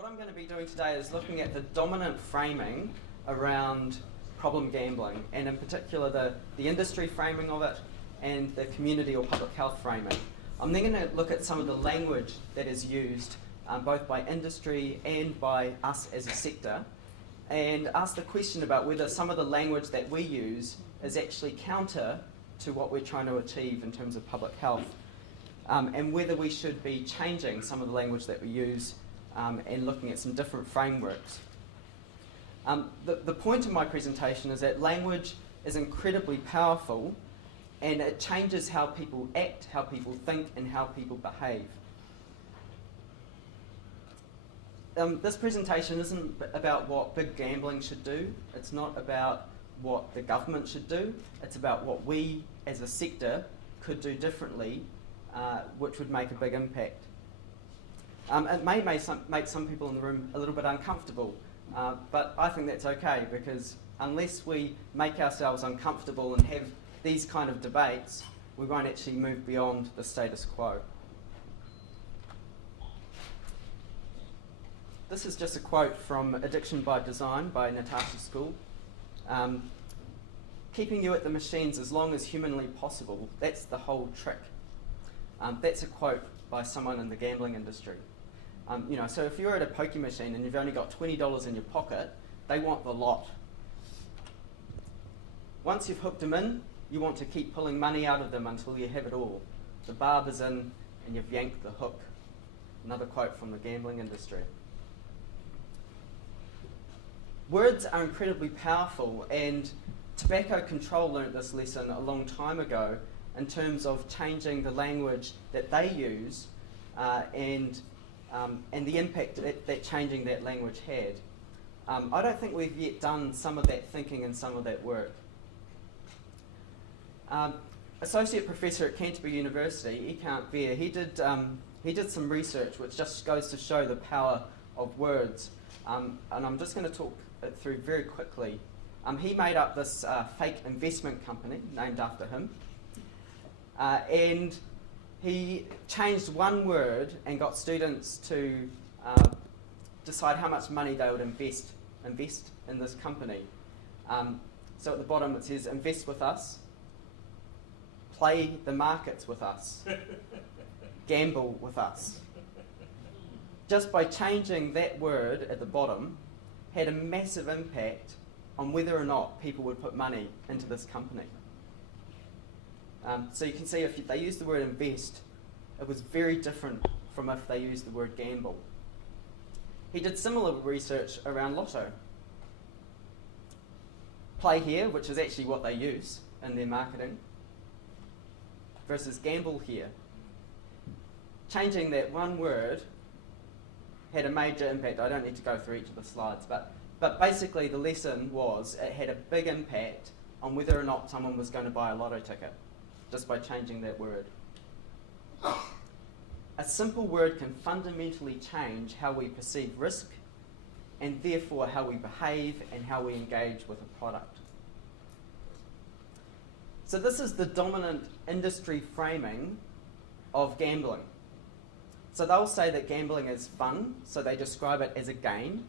What I'm going to be doing today is looking at the dominant framing around problem gambling, and in particular the industry framing of it and the community or public health framing. I'm then going to look at some of the language that is used both by industry and by us as a sector, and ask the question about whether some of the language that we use is actually counter to what we're trying to achieve in terms of public health, and whether we should be changing some of the language that we use and looking at some different frameworks. The point of my presentation is that language is incredibly powerful, and it changes how people act, how people think, and how people behave. This presentation isn't about what big gambling should do. It's not about what the government should do. It's about what we as a sector could do differently, which would make a big impact. It may make some people in the room a little bit uncomfortable, but I think that's okay, because unless we make ourselves uncomfortable and have these kind of debates, we won't actually move beyond the status quo. This is just a quote from Addiction by Design by Natasha School. Keeping you at the machines as long as humanly possible, that's the whole trick. That's a quote by someone in the gambling industry. So if you're at a pokie machine and you've only got $20 in your pocket, they want the lot. Once you've hooked them in, you want to keep pulling money out of them until you have it all. The barb is in and you've yanked the hook. Another quote from the gambling industry. Words are incredibly powerful, and Tobacco Control learnt this lesson a long time ago in terms of changing the language that they use and the impact that changing that language had. I don't think we've yet done some of that thinking and some of that work. Associate Professor at Canterbury University, Ekant Veer, he did some research which just goes to show the power of words. And I'm just going to talk it through very quickly. He made up this fake investment company named after him, and he changed one word and got students to decide how much money they would invest in this company. So at the bottom it says, invest with us, play the markets with us, gamble with us. Just by changing that word at the bottom had a massive impact on whether or not people would put money into this company. So you can see if they used the word invest, it was very different from if they used the word gamble. He did similar research around lotto. Play here, which is actually what they use in their marketing, versus gamble here. Changing that one word had a major impact. I don't need to go through each of the slides, but basically the lesson was it had a big impact on whether or not someone was going to buy a lotto ticket, just by changing that word. A simple word can fundamentally change how we perceive risk, and therefore how we behave and how we engage with a product. So this is the dominant industry framing of gambling. So they'll say that gambling is fun, so they describe it as a game,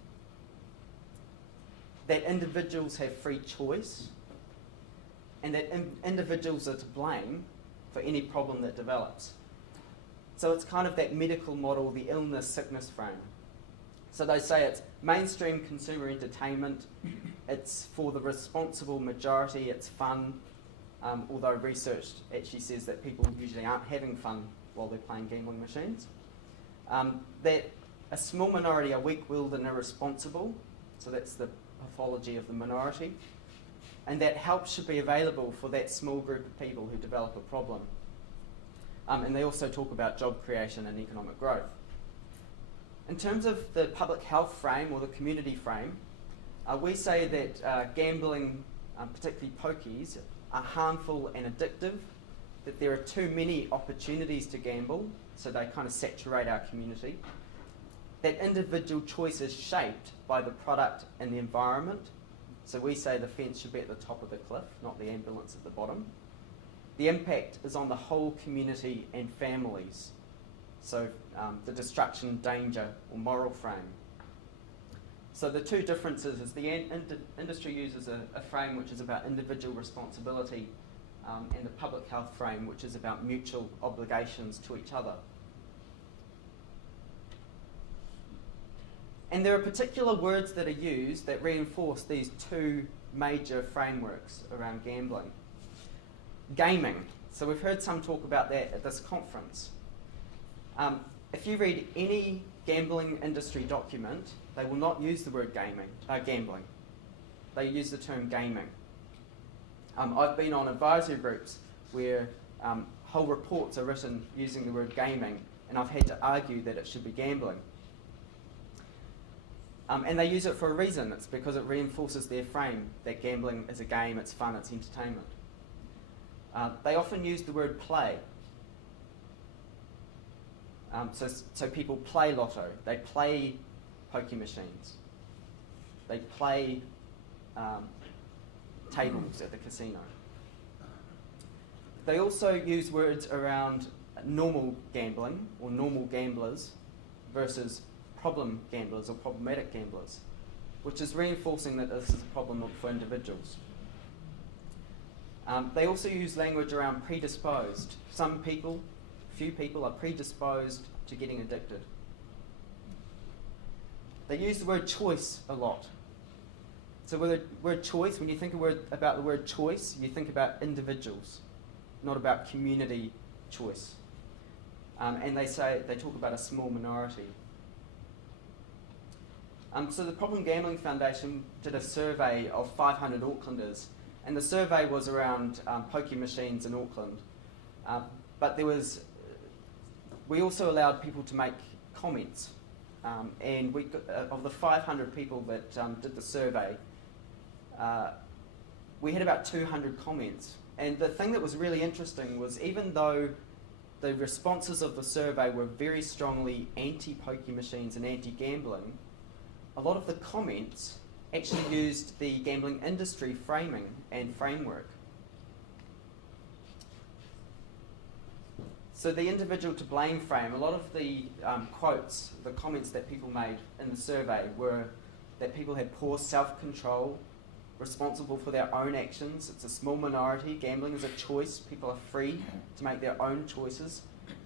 that individuals have free choice, and that individuals are to blame for any problem that develops. So it's kind of that medical model, the illness-sickness frame. So they say it's mainstream consumer entertainment, it's for the responsible majority, it's fun, although research actually says that people usually aren't having fun while they're playing gambling machines. That a small minority are weak-willed and irresponsible, so that's the pathology of the minority, and that help should be available for that small group of people who develop a problem. And they also talk about job creation and economic growth. In terms of the public health frame or the community frame, we say that gambling, particularly pokies, are harmful and addictive, that there are too many opportunities to gamble, so they kind of saturate our community, that individual choice is shaped by the product and the environment, so we say the fence should be at the top of the cliff, not the ambulance at the bottom. The impact is on the whole community and families, so the destruction, danger, or moral frame. So the two differences is the industry uses a frame which is about individual responsibility, and the public health frame which is about mutual obligations to each other. And there are particular words that are used that reinforce these two major frameworks around gambling. Gaming. So we've heard some talk about that at this conference. If you read any gambling industry document, they will not use the word gambling. They use the term gaming. I've been on advisory groups where whole reports are written using the word gaming, and I've had to argue that it should be gambling. And they use it for a reason. It's because it reinforces their frame that gambling is a game, it's fun, it's entertainment. They often use the word play. So people play lotto, they play pokie machines, they play tables at the casino. They also use words around normal gambling or normal gamblers versus problem gamblers or problematic gamblers, which is reinforcing that this is a problem for individuals. They also use language around predisposed. Few people are predisposed to getting addicted. They use the word choice a lot. So with the word choice, when you think about the word choice, you think about individuals, not about community choice. And they talk about a small minority. So the Problem Gambling Foundation did a survey of 500 Aucklanders, and the survey was around pokie machines in Auckland. But we also allowed people to make comments. And of the 500 people that did the survey, we had about 200 comments. And the thing that was really interesting was, even though the responses of the survey were very strongly anti-pokie machines and anti-gambling, a lot of the comments actually used the gambling industry framing and framework. So the individual to blame frame, a lot of the quotes, the comments that people made in the survey were that people had poor self-control, responsible for their own actions. It's a small minority. Gambling is a choice. People are free to make their own choices.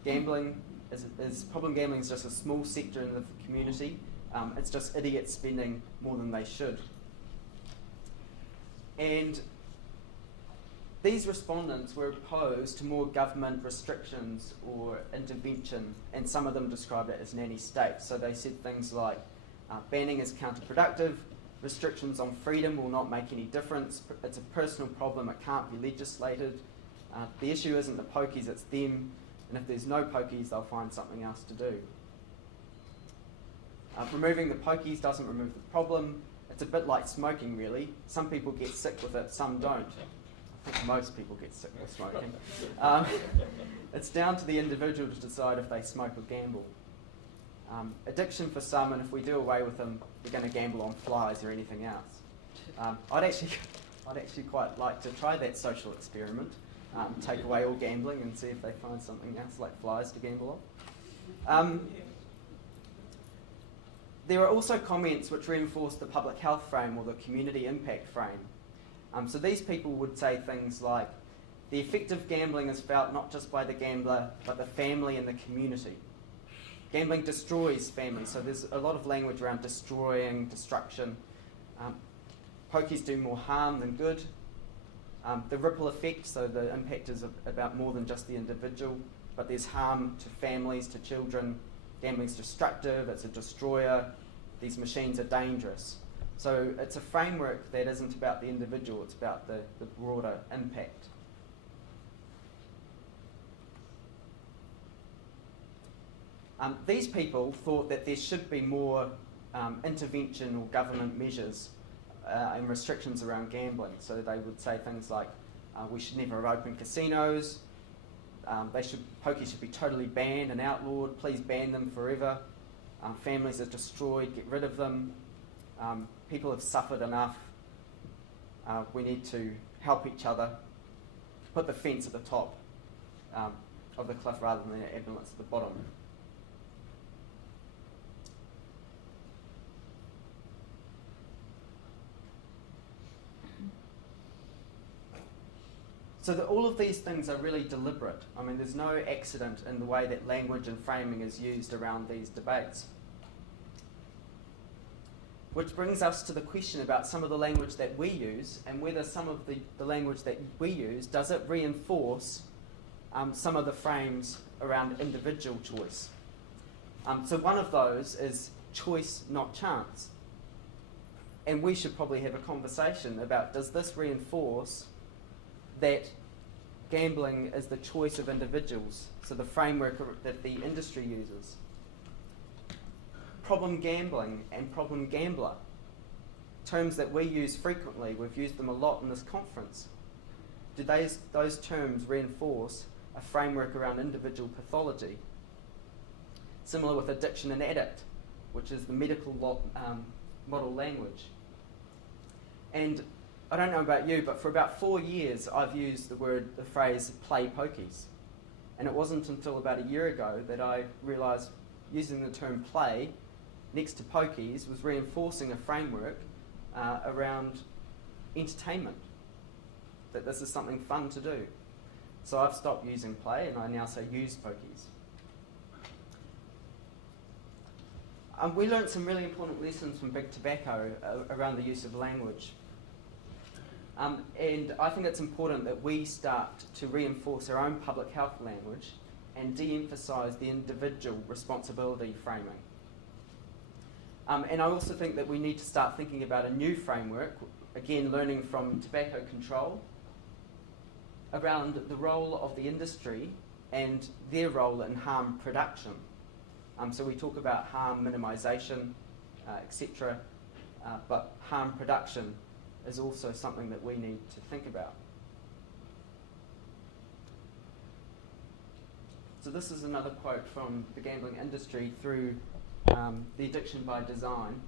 Problem gambling is just a small sector in the community. It's just idiots spending more than they should. And these respondents were opposed to more government restrictions or intervention, and some of them described it as nanny state. So they said things like, banning is counterproductive, restrictions on freedom will not make any difference, it's a personal problem, it can't be legislated, the issue isn't the pokies, it's them, and if there's no pokies, they'll find something else to do. Removing the pokies doesn't remove the problem. It's a bit like smoking, really. Some people get sick with it, some don't. I think most people get sick with smoking. It's down to the individual to decide if they smoke or gamble. Addiction for some, and if we do away with them, they're going to gamble on flies or anything else. I'd actually quite like to try that social experiment, take away all gambling and see if they find something else like flies to gamble on. There are also comments which reinforce the public health frame or the community impact frame. So these people would say things like, the effect of gambling is felt not just by the gambler, but the family and the community. Gambling destroys families, so there's a lot of language around destroying, destruction. Pokies do more harm than good. The ripple effect, so the impact is about more than just the individual, but there's harm to families, to children. Gambling's destructive, it's a destroyer, these machines are dangerous. So it's a framework that isn't about the individual, it's about the broader impact. These people thought that there should be more intervention or government measures and restrictions around gambling. So they would say things like, we should never have open casinos, pokies should be totally banned and outlawed, please ban them forever. Families are destroyed, get rid of them. People have suffered enough. We need to help each other. Put the fence at the top of the cliff rather than the ambulance at the bottom. So that all of these things are really deliberate. I mean, there's no accident in the way that language and framing is used around these debates. Which brings us to the question about some of the language that we use and whether some of the language that we use, does it reinforce some of the frames around individual choice? So one of those is choice, not chance. And we should probably have a conversation about, does this reinforce that gambling is the choice of individuals, so the framework that the industry uses? Problem gambling and problem gambler, terms that we use frequently, we've used them a lot in this conference. Do those terms reinforce a framework around individual pathology? Similar with addiction and addict, which is the medical model language. And I don't know about you, but for about 4 years I've used the phrase play pokies. And it wasn't until about a year ago that I realised using the term play next to pokies was reinforcing a framework around entertainment, that this is something fun to do. So I've stopped using play and I now say use pokies. We learned some really important lessons from Big Tobacco around the use of language. And I think it's important that we start to reinforce our own public health language and de-emphasise the individual responsibility framing. And I also think that we need to start thinking about a new framework, again learning from tobacco control, around the role of the industry and their role in harm production. So we talk about harm minimisation, etc., but harm production is also something that we need to think about. So this is another quote from the gambling industry through the addiction by design.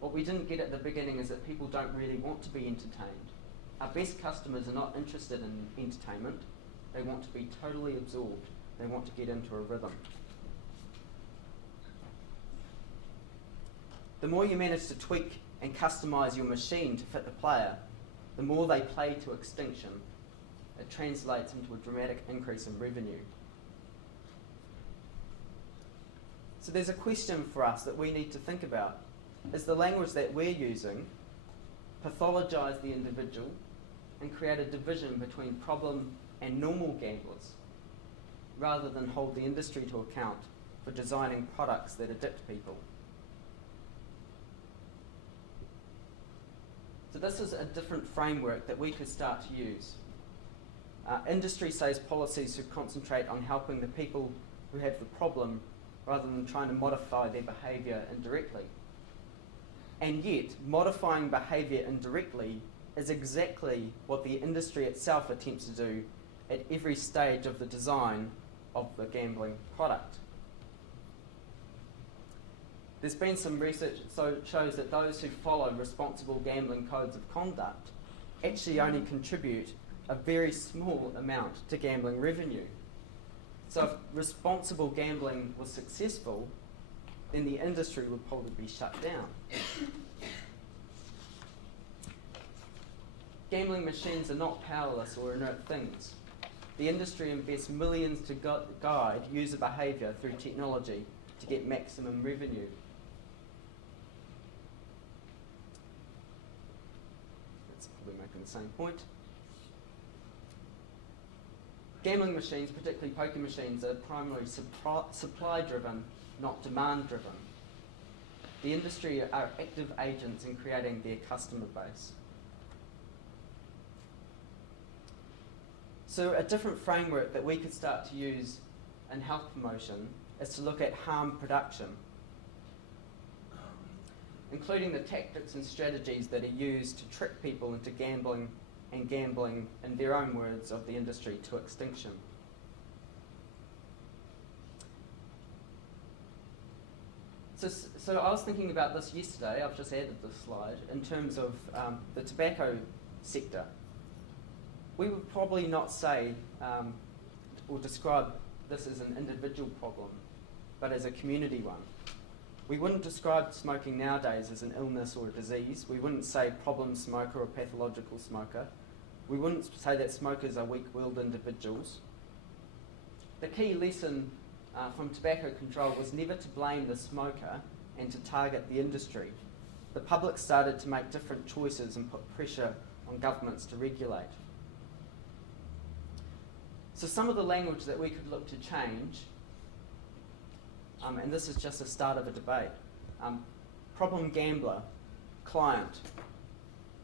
What we didn't get at the beginning is that people don't really want to be entertained. Our best customers are not interested in entertainment. They want to be totally absorbed. They want to get into a rhythm. The more you manage to tweak and customise your machine to fit the player, the more they play to extinction. It translates into a dramatic increase in revenue. So there's a question for us that we need to think about. Is the language that we're using pathologise the individual and create a division between problem and normal gamblers, rather than hold the industry to account for designing products that addict people? So this is a different framework that we could start to use. Industry says policies should concentrate on helping the people who have the problem rather than trying to modify their behaviour indirectly. And yet, modifying behaviour indirectly is exactly what the industry itself attempts to do at every stage of the design of the gambling product. There's been some research that shows that those who follow responsible gambling codes of conduct actually only contribute a very small amount to gambling revenue. So if responsible gambling was successful, then the industry would probably be shut down. Gambling machines are not powerless or inert things. The industry invests millions to guide user behaviour through technology to get maximum revenue. That's probably making the same point. Gambling machines, particularly poker machines, are primarily supply-driven, not demand-driven. The industry are active agents in creating their customer base. So a different framework that we could start to use in health promotion is to look at harm production, including the tactics and strategies that are used to trick people into gambling, and gambling, in their own words, of the industry to extinction. So I was thinking about this yesterday, I've just added this slide, in terms of the tobacco sector. We would probably not say or describe this as an individual problem, but as a community one. We wouldn't describe smoking nowadays as an illness or a disease. We wouldn't say problem smoker or pathological smoker. We wouldn't say that smokers are weak-willed individuals. The key lesson from tobacco control was never to blame the smoker and to target the industry. The public started to make different choices and put pressure on governments to regulate. So some of the language that we could look to change, and this is just the start of a debate, problem gambler, client,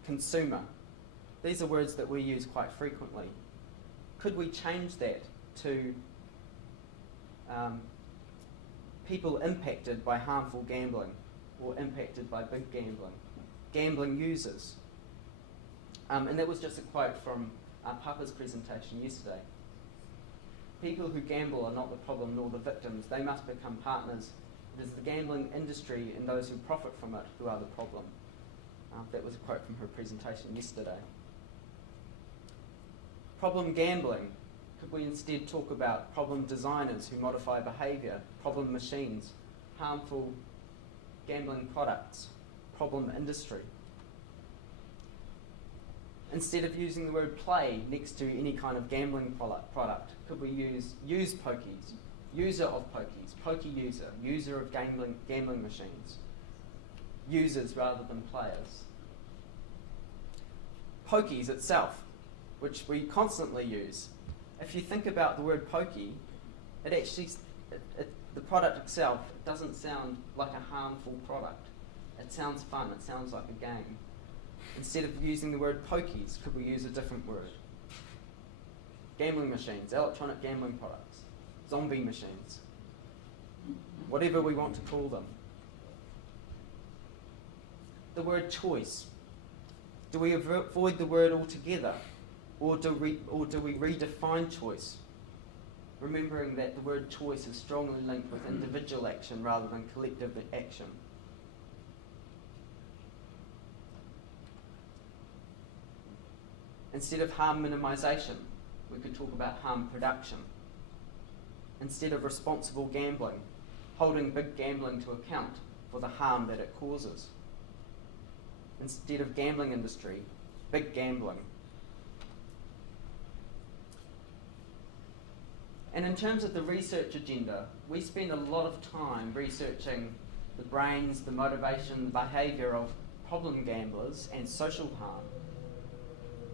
consumer. These are words that we use quite frequently. Could we change that to people impacted by harmful gambling or impacted by big gambling, gambling users? And that was just a quote from Papa's presentation yesterday. People who gamble are not the problem nor the victims. They must become partners. It is the gambling industry and those who profit from it who are the problem. That was a quote from her presentation yesterday. Problem gambling. Could we instead talk about problem designers who modify behaviour, problem machines, harmful gambling products, problem industry? Instead of using the word play next to any kind of gambling product, could we use pokies, user of pokies, pokey user, user of gambling machines, users rather than players? Pokies itself, which we constantly use. If you think about the word pokey, it actually, the product itself doesn't sound like a harmful product. It sounds fun, it sounds like a game. Instead of using the word pokies, could we use a different word? Gambling machines, electronic gambling products, zombie machines, whatever we want to call them. The word choice. Do we avoid the word altogether? Or do we redefine choice? Remembering that the word choice is strongly linked with individual action rather than collective action. Instead of harm minimisation, we could talk about harm production. Instead of responsible gambling, holding big gambling to account for the harm that it causes. Instead of gambling industry, big gambling. And in terms of the research agenda, we spend a lot of time researching the brains, the motivation, the behaviour of problem gamblers and social harm.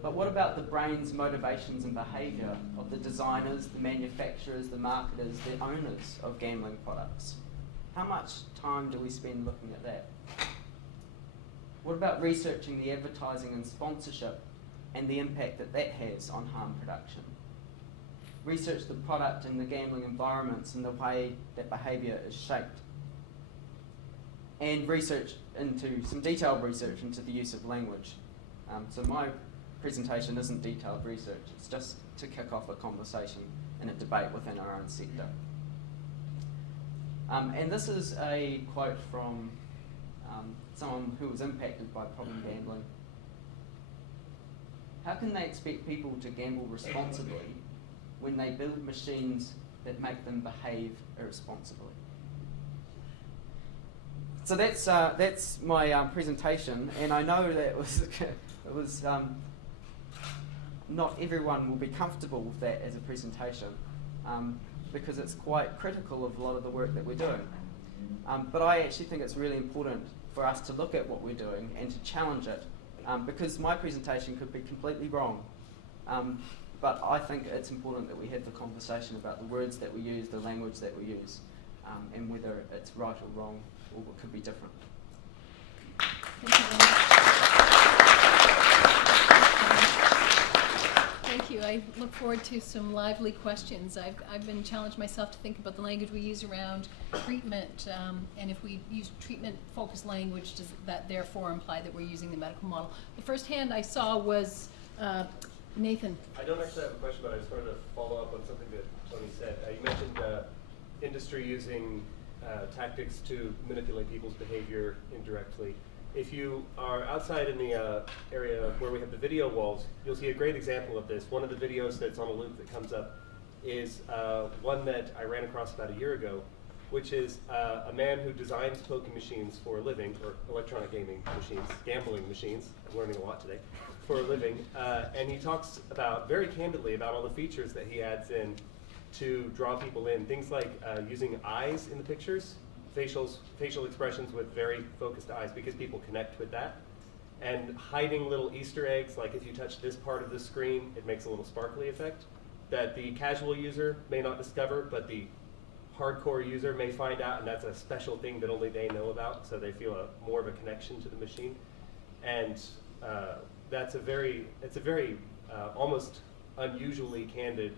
But what about the brains, motivations and behaviour of the designers, the manufacturers, the marketers, the owners of gambling products? How much time do we spend looking at that? What about researching the advertising and sponsorship and the impact that that has on harm production? Research the product and the gambling environments and the way that behaviour is shaped. And some detailed research into the use of language. So my presentation isn't detailed research, it's just to kick off a conversation and a debate within our own sector. And this is a quote from someone who was impacted by problem gambling. How can they expect people to gamble responsibly when they build machines that make them behave irresponsibly? So that's my presentation, and I know that it was not everyone will be comfortable with that as a presentation because it's quite critical of a lot of the work that we're doing. But I actually think it's really important for us to look at what we're doing and to challenge it because my presentation could be completely wrong. But I think it's important that we have the conversation about the words that we use, the language that we use, and whether it's right or wrong or it could be different. Thank you very much. Thank you. I look forward to some lively questions. I've been challenged myself to think about the language we use around treatment, and if we use treatment-focused language, does that therefore imply that we're using the medical model? The first hand I saw was Nathan. I don't actually have a question, but I just wanted to follow up on something that Tony said. You mentioned industry using tactics to manipulate people's behavior indirectly. If you are outside in the area where we have the video walls, you'll see a great example of this. One of the videos that's on a loop that comes up is one that I ran across about a year ago, which is a man who designs poker machines for a living, or electronic gaming machines, gambling machines. I'm learning a lot today. for a living, and he talks about very candidly about all the features that he adds in to draw people in. Things like using eyes in the pictures, facial expressions with very focused eyes, because people connect with that, and hiding little Easter eggs, like if you touch this part of the screen, it makes a little sparkly effect that the casual user may not discover, but the hardcore user may find out, and that's a special thing that only they know about, so they feel more of a connection to the machine. And it's a very almost unusually candid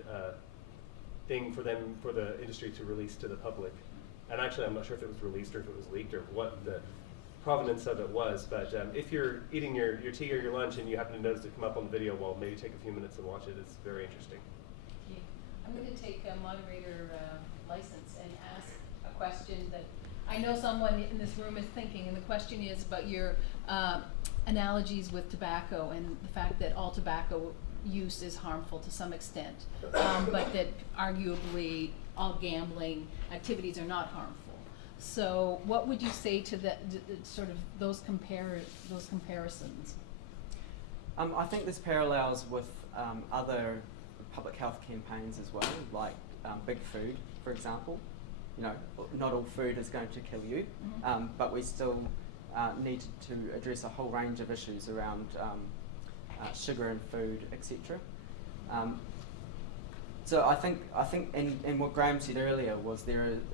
thing for the industry to release to the public. And actually, I'm not sure if it was released or if it was leaked or what the provenance of it was, but if you're eating your tea or your lunch and you happen to notice it come up on the video wall, maybe take a few minutes and watch it. It's very interesting. Yeah. I'm going to take a moderator license and ask a question that I know someone in this room is thinking, and the question is about your analogies with tobacco and the fact that all tobacco use is harmful to some extent, but that arguably all gambling activities are not harmful. So what would you say to sort of those comparisons? I think there's parallels with other public health campaigns as well, like Big Food, for example. You know, not all food is going to kill you, but we still need to address a whole range of issues around sugar in food, etc. So I think, and what Graham said earlier was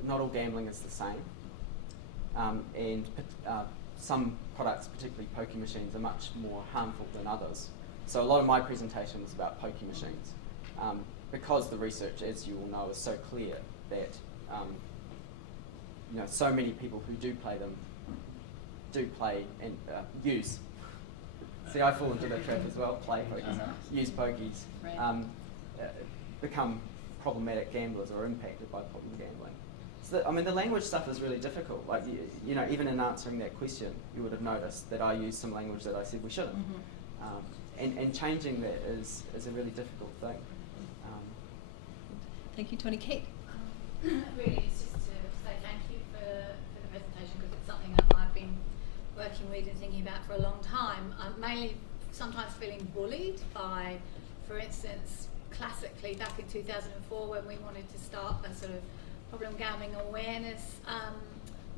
not all gambling is the same, and some products, particularly pokie machines, are much more harmful than others. So a lot of my presentation was about pokie machines, because the research, as you all know, is so clear that so many people who do play them do play and use. See, I fall into that trap as well. Play pokies, use pokies, Right. become problematic gamblers or impacted by problem gambling. So the language stuff is really difficult. Like even in answering that question, you would have noticed that I used some language that I said we shouldn't. And changing that is a really difficult thing. Thank you, Tony. Kate. Really, it's just to say thank you for the presentation, because it's something that I've been working with and thinking about for a long time. I'm mainly sometimes feeling bullied by, for instance, classically back in 2004 when we wanted to start a sort of problem gambling awareness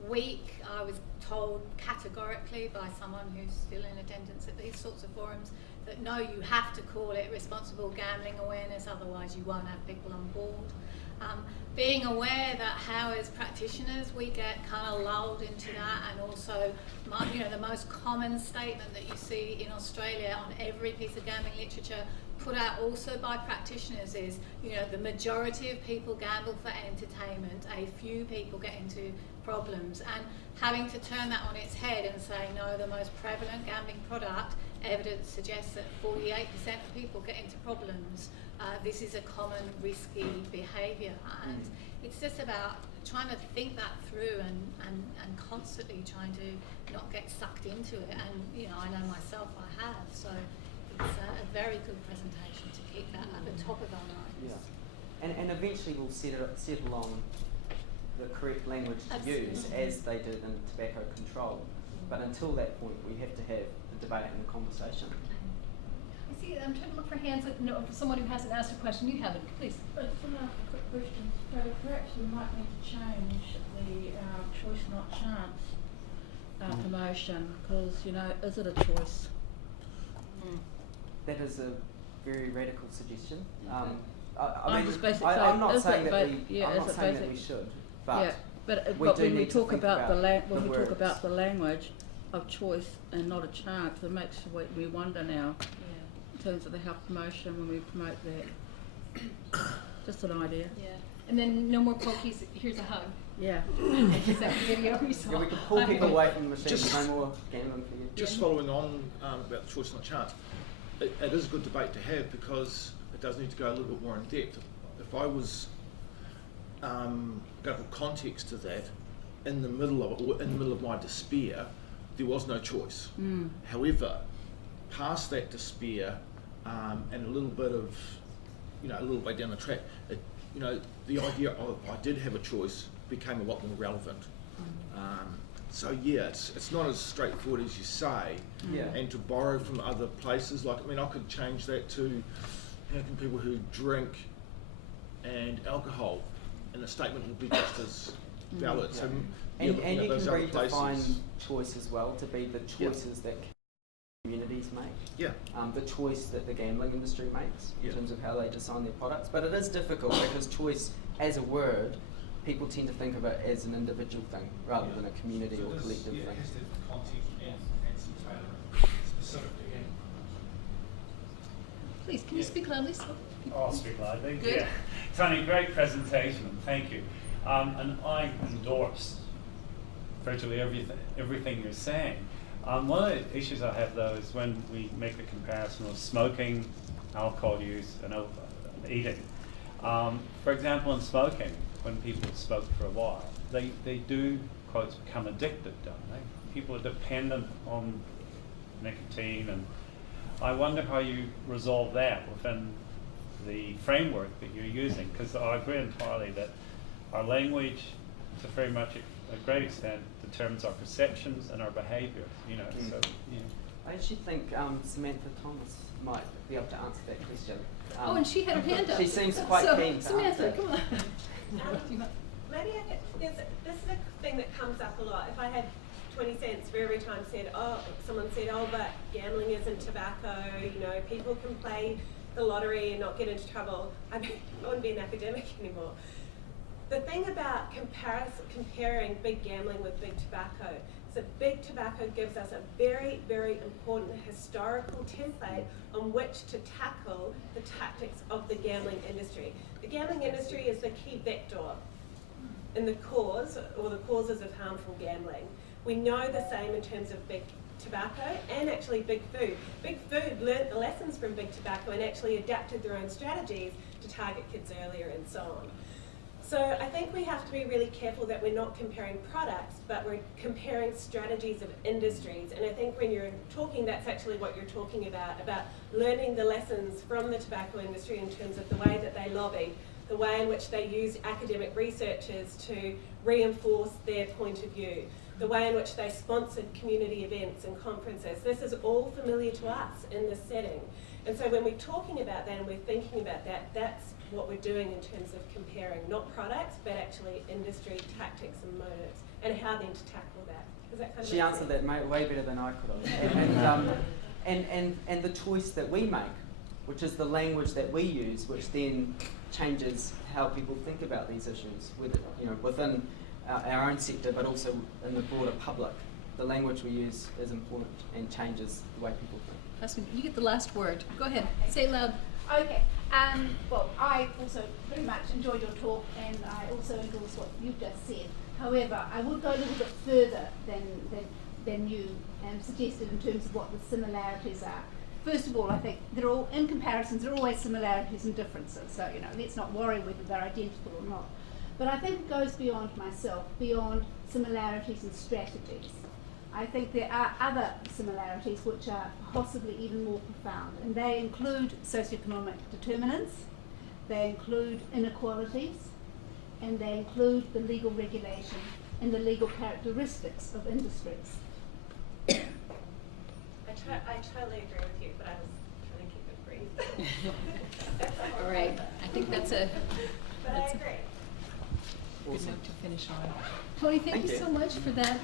week, I was told categorically by someone who's still in attendance at these sorts of forums that no, you have to call it responsible gambling awareness, otherwise you won't have people on board. Being aware that how as practitioners we get kind of lulled into that, and also the most common statement that you see in Australia on every piece of gambling literature put out also by practitioners is, the majority of people gamble for entertainment, a few people get into problems, and having to turn that on its head and say, no, the most prevalent gambling product, evidence suggests that 48% of people get into problems. This is a common risky behaviour, and it's just about trying to think that through and constantly trying to not get sucked into it. And I know myself, I have. So it's a very good presentation to keep that at the top of our minds. Yeah, and eventually we'll settle on the correct language to use, as they did in tobacco control. But until that point, we have to have the debate and the conversation. I see. I'm trying to look for hands. For someone who hasn't asked a question, you haven't. Please. I just want to ask a quick question. So perhaps we might need to change the choice not chance promotion, because is it a choice? That is a very radical suggestion. I'm just basically I'm not saying that we should, but yeah, but we when we need talk to think about the words. talk about the language of choice and not a chance, it makes we wonder now in terms of the health promotion when we promote that. Just an idea. Yeah. And then no more pokies. Here's a hug. Yeah. Is that video we saw? Yeah, we can pull people away from the machine. No more gambling for you. Just following on about the choice not chance, it is a good debate to have, because it does need to go a little bit more in depth. If I was going to put context to that, in the middle of my despair, there was no choice. However, past that despair and a little bit of, a little way down the track, the idea of I did have a choice became a lot more relevant. So yeah, it's not as straightforward as you say, Yeah. and to borrow from other places. Like, I mean, I could change that to how can people who drink and alcohol, and the statement would be just as valid. So yeah, And looking at you can those other redefine places. choice as well to be the Yeah. choices that communities make. Yeah. The choice that the gambling industry makes in Yeah. terms of how they design their products. But it is difficult because choice as a word, people tend to think of it as an individual thing rather than a community or collective thing. It has to have context and some tailoring specific to game. Please, can you speak loudly? So I'll speak loudly. Good. Yeah. Tony, great presentation. Thank you. And I endorse virtually everything you're saying. One of the issues I have though is when we make the comparison of smoking, alcohol use, and eating. For example, in smoking, when people smoke for a while, they do, quotes, become addicted, don't they? People are dependent on nicotine, and I wonder how you resolve that within the framework that you're using, because I agree entirely that our language, to very much a great extent, determines our perceptions and our behaviours. You know, so you know. I actually think Samantha Thomas might be able to answer that question. oh, and she had her hand up. She seems quite so, keen to Samantha, answer. come on. Maybe this is a thing that comes up a lot. If I had 20 cents for every time someone said, oh, but gambling isn't tobacco, you know, people can play the lottery and not get into trouble, I wouldn't be an academic anymore. The thing about comparing big gambling with big tobacco is that big tobacco gives us a very, very important historical template on which to tackle the tactics of the gambling industry. The gambling industry is the key vector in the cause or the causes of harmful gambling. We know the same in terms of big tobacco and actually big food. Big food learnt the lessons from big tobacco and actually adapted their own strategies to target kids earlier and so on. So I think we have to be really careful that we're not comparing products, but we're comparing strategies of industries. And I think when you're talking, that's actually what you're talking about learning the lessons from the tobacco industry in terms of the way that they lobby, the way in which they use academic researchers to reinforce their point of view, the way in which they sponsored community events and conferences. This is all familiar to us in this setting. And so when we're talking about that and we're thinking about that, that's what we're doing in terms of comparing not products, but actually industry tactics and motives, and how then to tackle that. Does that kind of She make answered sense? that way better than I could have. And the choice that we make, which is the language that we use, which then changes how people think about these issues, whether, you know, within our own sector, but also in the broader public. The language we use is important and changes the way people think. Husband, you get the last word. Go ahead. Say it loud. Okay. Well, I also very much enjoyed your talk, and I also endorse what you've just said. However, I would go a little bit further than you suggested in terms of what the similarities are. First of all, I think they're all, in comparisons, there are always similarities and differences. So, you know, let's not worry whether they're identical or not. But I think it goes beyond myself, beyond similarities and strategies. I think there are other similarities which are possibly even more profound, and they include socioeconomic determinants, they include inequalities, and they include the legal regulation and the legal characteristics of industries. I totally agree with you, but I was trying to keep it brief. All right. I think that's a But I that's a agree. good note to finish on. Tony, thank Thank you you. so much for that.